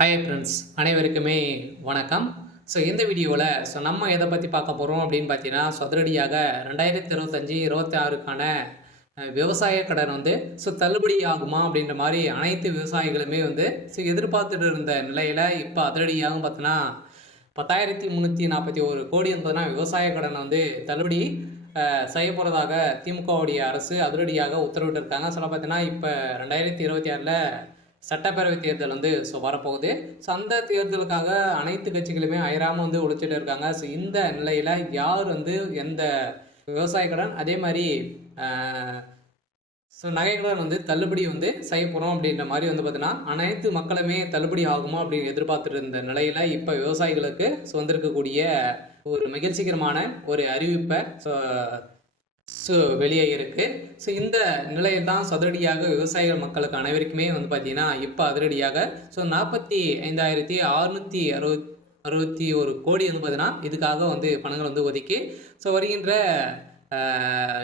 Hi friends, அனைவருக்குமே வணக்கம். இந்த வீடியோவில் நம்ம எதை பற்றி பார்க்க போகிறோம் அப்படின்னு பார்த்தீங்கன்னா, அதிரடியாக 2025, 26க்கான விவசாய கடன் தள்ளுபடி ஆகுமா அப்படின்ற மாதிரி அனைத்து விவசாயிகளுமே எதிர்பார்த்துட்டு இருந்த நிலையில் இப்போ அதிரடியாக பார்த்தீங்கன்னா 10,341 கோடி விவசாய கடனை தள்ளுபடி செய்ய போகிறதாக திமுகவுடைய அரசு அதிரடியாக உத்தரவிட்டிருக்காங்க. பார்த்தீங்கன்னா இப்போ 2026ல் சட்டப்பேரவை தேர்தல் வரப்போகுது. அந்த தேர்தலுக்காக அனைத்து கட்சிகளுமே அயராமல் உழைச்சிட்டு இருக்காங்க. இந்த நிலையில் யார் எந்த விவசாய கடன் அதே மாதிரி நகைக்கடன் தள்ளுபடி செய்ய போகிறோம் அப்படின்ற மாதிரி பார்த்தீங்கன்னா அனைத்து மக்களுமே தள்ளுபடி ஆகுமா அப்படின்னு எதிர்பார்த்துட்டு இருந்த நிலையில் இப்போ விவசாயிகளுக்கு வந்திருக்கக்கூடிய ஒரு மகிழ்ச்சிகரமான ஒரு அறிவிப்பை வெளியே இருக்கு. இந்த நிலையில் தான் சதுரடியாக விவசாயிகள் மக்களுக்கு அனைவருக்குமே பார்த்தீங்கன்னா இப்போ அதிரடியாக 45,661 கோடி பார்த்தீங்கன்னா இதுக்காக பணங்கள் ஒதுக்கி வருகின்ற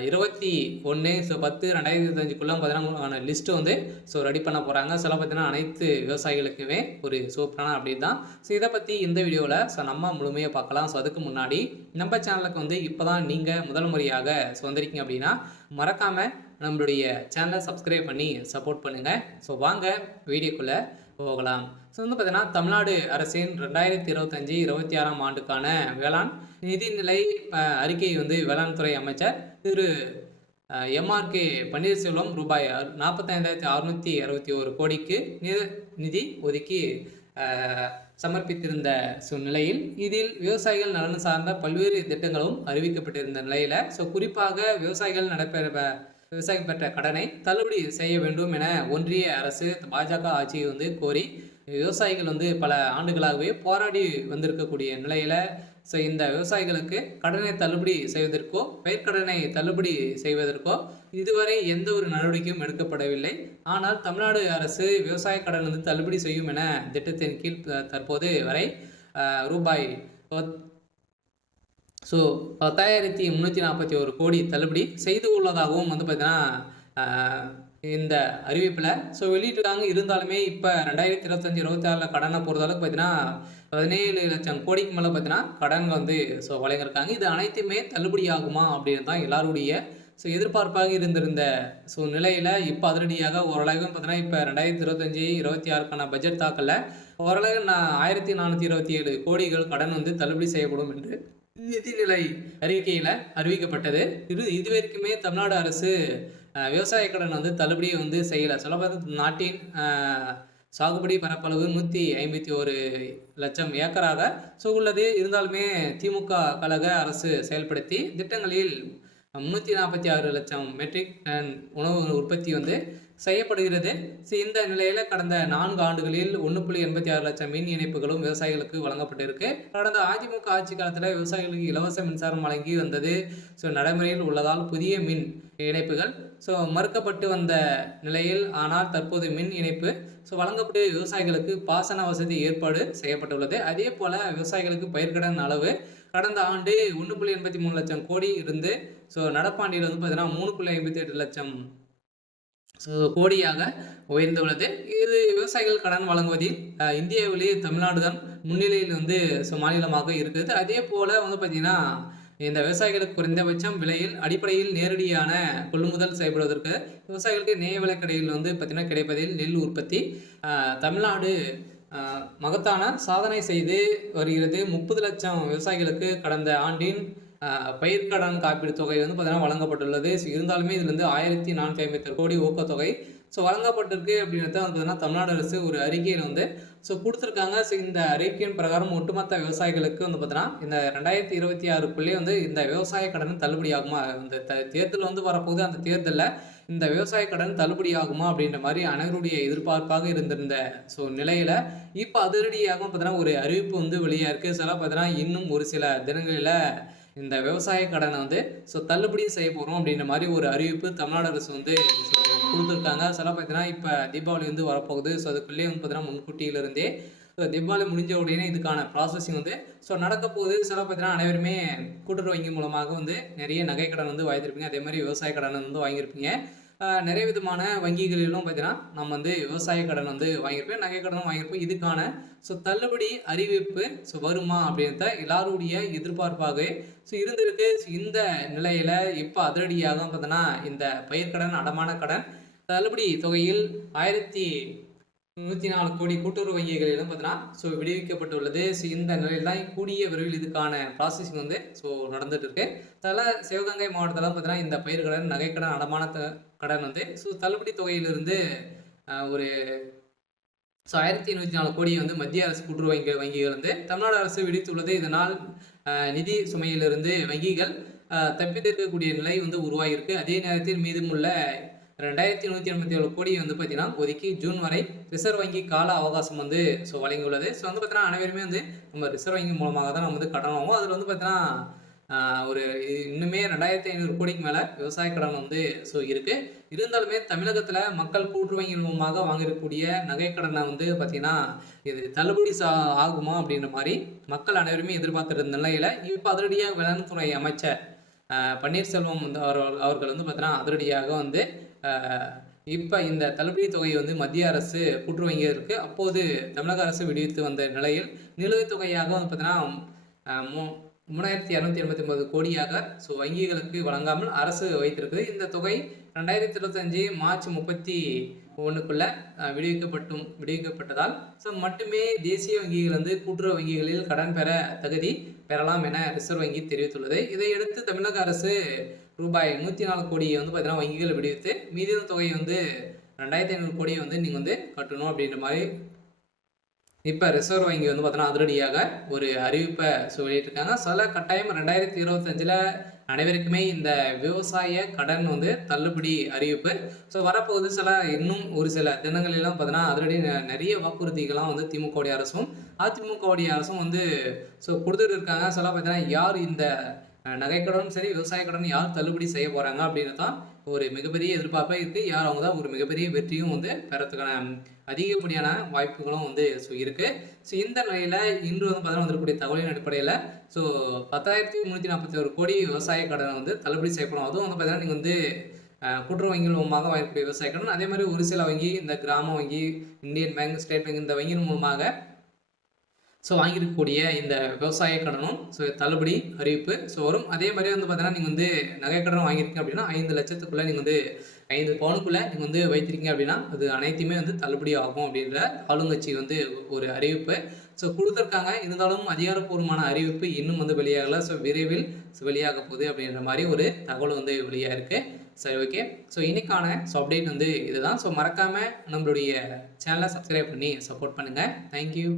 21/10/2025 பார்த்தீங்கன்னா லிஸ்ட்டு ரெடி பண்ண போகிறாங்க. பார்த்தீங்கன்னா அனைத்து விவசாயிகளுக்குமே ஒரு சூப்பரான அப்டேட் தான். இதை பற்றி இந்த வீடியோவில் நம்ம முழுமையாக பார்க்கலாம். அதுக்கு முன்னாடி நம்ம சேனலுக்கு இப்போ தான் நீங்கள் முதல் முறையாக வந்திருக்கீங்க அப்படின்னா மறக்காமல் நம்மளுடைய சேனலை சப்ஸ்கிரைப் பண்ணி சப்போர்ட் பண்ணுங்கள். வாங்க வீடியோக்குள்ளே போகலாம். பார்த்தீங்கன்னா தமிழ்நாடு அரசின் 2025-26ஆம் ஆண்டுக்கான வேளாண் நிதிநிலை அறிக்கை வேளாண் துறை அமைச்சர் திரு MRK பன்னீர்செல்வம் ரூபாய் 45,661 கோடிக்கு நிதி ஒதுக்கி சமர்ப்பித்திருந்த நிலையில் இதில் விவசாயிகள் நலன் சார்ந்த பல்வேறு திட்டங்களும் அறிவிக்கப்பட்டிருந்த நிலையில் குறிப்பாக விவசாயிகள் விவசாயம் பெற்ற கடனை தள்ளுபடி செய்ய வேண்டும் என ஒன்றிய அரசு பாஜக ஆட்சியை கோரி விவசாயிகள் பல ஆண்டுகளாகவே போராடி வந்திருக்கக்கூடிய நிலையில் இந்த விவசாயிகளுக்கு கடனை தள்ளுபடி செய்வதற்கோ பயிர்க்கடனை தள்ளுபடி செய்வதற்கோ இதுவரை எந்த ஒரு நடவடிக்கையும் எடுக்கப்படவில்லை. ஆனால் தமிழ்நாடு அரசு விவசாய கடன் தள்ளுபடி செய்யும் என திட்டத்தின் கீழ் தற்போது வரை ரூபாய் 10,341 கோடி தள்ளுபடி செய்து உள்ளதாகவும் பார்த்தீங்கன்னா இந்த அறிவிப்பில் வெளியிட்டிருக்காங்க. இருந்தாலுமே இப்போ 2025-26 கடனை பொறுத்தளவுக்கு பார்த்தீங்கன்னா 17 லட்சம் கோடிக்கு மேலே பார்த்தீங்கன்னா கடன் வழங்கியிருக்காங்க. இது அனைத்துமே தள்ளுபடி ஆகுமா அப்படின்னு தான் எல்லாருடைய எதிர்பார்ப்பாக இருந்திருந்த நிலையில் இப்போ அதிரடியாக ஓரளவு பார்த்தீங்கன்னா இப்போ 2025-26க்கான பட்ஜெட் தாக்கலில் ஓரளவு 1,427 கோடிகள் கடன் தள்ளுபடி செய்யப்படும் என்று நிதிநிலை அறிக்கையில் அறிவிக்கப்பட்டது. இதுவரைக்குமே தமிழ்நாடு அரசு விவசாய கடன் தள்ளுபடியை செய்யலை. நாட்டின் சாகுபடி பரப்பளவு 151 லட்சம் ஏக்கராக உள்ளது. இருந்தாலுமே திமுக கழக அரசு செயல்படுத்தி திட்டங்களில் 346 லட்சம் மெட்ரிக் டன் உணவு உற்பத்தி செய்யப்படுகிறது. இந்த நிலையில் கடந்த 4 ஆண்டுகளில் 1.86 லட்சம் மின் இணைப்புகளும் விவசாயிகளுக்கு வழங்கப்பட்டிருக்கு. கடந்த அதிமுக ஆட்சி காலத்தில் விவசாயிகளுக்கு இலவச மின்சாரம் வழங்கி வந்தது நடைமுறையில் உள்ளதால் புதிய மின் இணைப்புகள் மறுக்கப்பட்டு வந்த நிலையில் ஆனால் தற்போது மின் இணைப்பு வழங்கப்பட்டு விவசாயிகளுக்கு பாசன வசதி ஏற்பாடு செய்யப்பட்டுள்ளது. அதே போல விவசாயிகளுக்கு பயிர்க்கடன் அளவு கடந்த ஆண்டு 1.83 லட்சம் கோடி இருந்து நடப்பாண்டில் பார்த்தீங்கன்னா 3.58 லட்சம் கோடியாக உயர்ந்துள்ளது. இது விவசாயிகள் கடன் வழங்குவதில் இந்தியாவிலேயே தமிழ்நாடு தான் முன்னிலையில் மாநிலமாக இருக்குது. அதே போல பார்த்தீங்கன்னா இந்த விவசாயிகளுக்கு குறைந்தபட்சம் விலையில் அடிப்படையில் நேரடியான கொள்முதல் செய்யப்படுவதற்கு விவசாயிகளுக்கு நேய விலைக்கடையில் பார்த்தீங்கன்னா கிடைப்பதில் நெல் உற்பத்தி தமிழ்நாடு மகத்தான சாதனை செய்து வருகிறது. 30 லட்சம் விவசாயிகளுக்கு கடந்த ஆண்டின் பயிர்க்கடன் காப்பீடு தொகை பார்த்தீங்கன்னா வழங்கப்பட்டுள்ளது. இருந்தாலுமே இதில் 1,457 கோடி ஊக்கத்தொகை வழங்கப்பட்டிருக்கு அப்படின்றத பார்த்தீங்கன்னா தமிழ்நாடு அரசு ஒரு அறிக்கையில் கொடுத்துருக்காங்க. இந்த அறிக்கையின் பிரகாரம் ஒட்டுமொத்த விவசாயிகளுக்கு பார்த்தீங்கன்னா இந்த 2026க்குள்ளே இந்த விவசாய கடன் தள்ளுபடி ஆகுமா, இந்த தேர்தல் வரப்போகுது. அந்த தேர்தலில் இந்த விவசாய கடன் தள்ளுபடி ஆகுமா அப்படின்ற மாதிரி அனைவருடைய எதிர்பார்ப்பாக இருந்திருந்த நிலையில் இப்போ அதிரடியாக பார்த்தீங்கன்னா ஒரு அறிவிப்பு வெளியாக இருக்குது. பார்த்தீங்கன்னா இன்னும் ஒரு சில தினங்களில் இந்த விவசாய கடனை தள்ளுபடி செய்ய போகிறோம் அப்படின்ற மாதிரி ஒரு அறிவிப்பு தமிழ்நாடு அரசு கொடுத்துருக்காங்க. பார்த்தீங்கன்னா இப்போ தீபாவளி வரப்போகுது. அதுக்குள்ளேயே பார்த்தீங்கன்னா முன்கூட்டியிலிருந்தே தீபாவளி முடிஞ்ச உடனே இதுக்கான ப்ராசஸிங் நடக்க போகுது. பார்த்தீங்கன்னா அனைவருமே கூட்டுறவு வங்கி மூலமாக நிறைய நகை கடன் வாங்கியிருப்பீங்க. அதே மாதிரி விவசாய கடன் வாங்கியிருப்பீங்க. நிறைய விதமான வங்கிகளிலும் பார்த்தீங்கன்னா நம்ம வந்து விவசாய கடன் வந்து வாங்கியிருப்போம், நகை கடனும் வாங்கியிருப்போம். இதுக்கான தள்ளுபடி அறிவிப்பு வருமா அப்படின்றத எல்லாருடைய எதிர்பார்ப்பாகவே இருந்திருக்கு. இந்த நிலையில இப்போ அதிரடியாக பார்த்தீங்கன்னா இந்த பயிர்க்கடன், அடமான கடன் தள்ளுபடி தொகையில் 1104 கோடி கூட்டுறவு வங்கிகளிலும் பார்த்தீங்கன்னா விடுவிக்கப்பட்டுள்ளது. இந்த நிலையில் தான் கூடிய விரைவில் இதுக்கான ப்ராசஸிங் வந்து நடந்துட்டு இருக்கு. சிவகங்கை மாவட்டத்தில் பார்த்தீங்கன்னா இந்த பயிர்க்கடன், நகைக்கடன், அடமான கடன் வந்து தள்ளுபடி தொகையிலிருந்து ஒரு 1104 கோடி வந்து மத்திய அரசு கூட்டுறவு வங்கிகள் வந்து தமிழ்நாடு அரசு விடுத்துள்ளது. இதனால் நிதி சுமையிலிருந்து வங்கிகள் தப்பித்திருக்கக்கூடிய நிலை வந்து உருவாகியிருக்கு. அதே நேரத்தில் மீதமுள்ள 2187 கோடி வந்து பார்த்தீங்கன்னா ஒதுக்கி ஜூன் வரை ரிசர்வ் வங்கி கால அவகாசம் வந்து வழங்கியுள்ளது. வந்து பார்த்தீங்கன்னா அனைவருமே வந்து நம்ம ரிசர்வ் வங்கி மூலமாக தான் நம்ம வந்து கடன் வாங்குவோம். அதில் வந்து பார்த்தீங்கன்னா ஒரு இன்னுமே 2500 கோடிக்கு மேலே விவசாய கடன் வந்து இருக்கு. இருந்தாலுமே தமிழகத்தில் மக்கள் கூட்டுறவு வங்கி மூலமாக வாங்கக்கூடிய நகை கடனை வந்து பார்த்தீங்கன்னா இது தள்ளுபடி ஆகுமா அப்படின்ற மாதிரி மக்கள் அனைவருமே எதிர்பார்த்துருந்த நிலையில் இப்போ அதிரடியாக வேளாண் துறை அமைச்சர் பன்னீர்செல்வம் வந்து அவர்கள் வந்து பார்த்தீங்கன்னா அதிரடியாக வந்து இப்போ இந்த தள்ளுபடி தொகையை வந்து மத்திய அரசு கூட்டுறவு வங்கியிற்கு அப்போது தமிழக அரசு விடுவித்து வந்த நிலையில் நிலுவைத் தொகையாக வந்து பார்த்தீங்கன்னா 3289 கோடியாக வங்கிகளுக்கு வழங்காமல் அரசு வைத்திருக்குது. இந்த தொகை 2025 மார்ச் 31க்குள்ள விடுவிக்கப்பட்டதால் மட்டுமே தேசிய வங்கிகள் வந்து கூட்டுறவு வங்கிகளில் கடன் பெற தகுதி பெறலாம் என ரிசர்வ் வங்கி தெரிவித்துள்ளது. இதையடுத்து தமிழக அரசு ரூபாய் 104 கோடியை வந்து பார்த்தீங்கன்னா வங்கிகள் விடுவித்து மீதியான தொகையை வந்து 2500 கோடியை வந்து நீங்கள் வந்து கட்டணும் அப்படின்ற மாதிரி இப்போ ரிசர்வ் வங்கி வந்து பார்த்தீங்கன்னா அதிரடியாக ஒரு அறிவிப்பை வெளியிட்டிருக்காங்க. கட்டாயம் 2025 அனைவருக்குமே இந்த விவசாய கடன் வந்து தள்ளுபடி அறிவிப்பு வரப்போகுது. இன்னும் ஒரு சில தினங்களெல்லாம் பார்த்தீங்கன்னா அதிரடி நிறைய வாக்குறுதிகள்லாம் வந்து திமுகவுடைய அரசும் அதிமுகவுடைய அரசும் வந்து கொடுத்துட்டு இருக்காங்க. பார்த்தீங்கன்னா யார் இந்த நகைக்கடன் சரி விவசாய கடன் யார் தள்ளுபடி செய்ய போகிறாங்க அப்படின்றது தான் ஒரு மிகப்பெரிய எதிர்பார்ப்பாக இருக்குது. யார் அவங்க தான் ஒரு மிகப்பெரிய வெற்றியும் வந்து பெறத்துக்கான அதிகப்படியான வாய்ப்புகளும் வந்து இருக்குது. இந்த நிலையில் இன்று வந்து பார்த்தீங்கன்னா வந்திருக்கக்கூடிய தகவலின் அடிப்படையில் 10,341 கோடி விவசாய கடனை வந்து தள்ளுபடி செய்யப்படும். அதுவும் வந்து பார்த்தீங்கன்னா நீங்கள் வந்து கூட்டுறவு வங்கிகள் மூலமாக வாங்கக்கூடிய விவசாய கடன், அதே மாதிரி ஒரு சில வங்கி இந்த கிராம வங்கி, இந்தியன் பேங்க், ஸ்டேட் பேங்க் இந்த வங்கியின் மூலமாக வாங்கியிருக்கக்கூடிய இந்த விவசாய கடனும் தள்ளுபடி அறிவிப்பு வரும். அதே மாதிரி வந்து பார்த்தீங்கன்னா நீங்கள் வந்து நகை கடன் வாங்கியிருக்கீங்க அப்படின்னா 5 லட்சத்துக்குள்ளே நீங்கள் வந்து 5 பவுனுக்குள்ளே நீங்கள் வந்து வைத்திருக்கீங்க அப்படின்னா அது அனைத்துமே வந்து தள்ளுபடி ஆகும் அப்படின்ற ஆளுங்கட்சி வந்து ஒரு அறிவிப்பு கொடுத்துருக்காங்க. இருந்தாலும் அதிகாரப்பூர்வமான அறிவிப்பு இன்னும் வந்து வெளியாகலை. விரைவில் வெளியாக போகுது அப்படின்ற மாதிரி ஒரு தகவல் வந்து வெளியாக இருக்குது. சரி, ஓகே. இன்னைக்கான அப்டேட் வந்து இதுதான். மறக்காமல் நம்மளுடைய சேனலை சப்ஸ்கிரைப் பண்ணி சப்போர்ட் பண்ணுங்கள். தேங்க்யூ.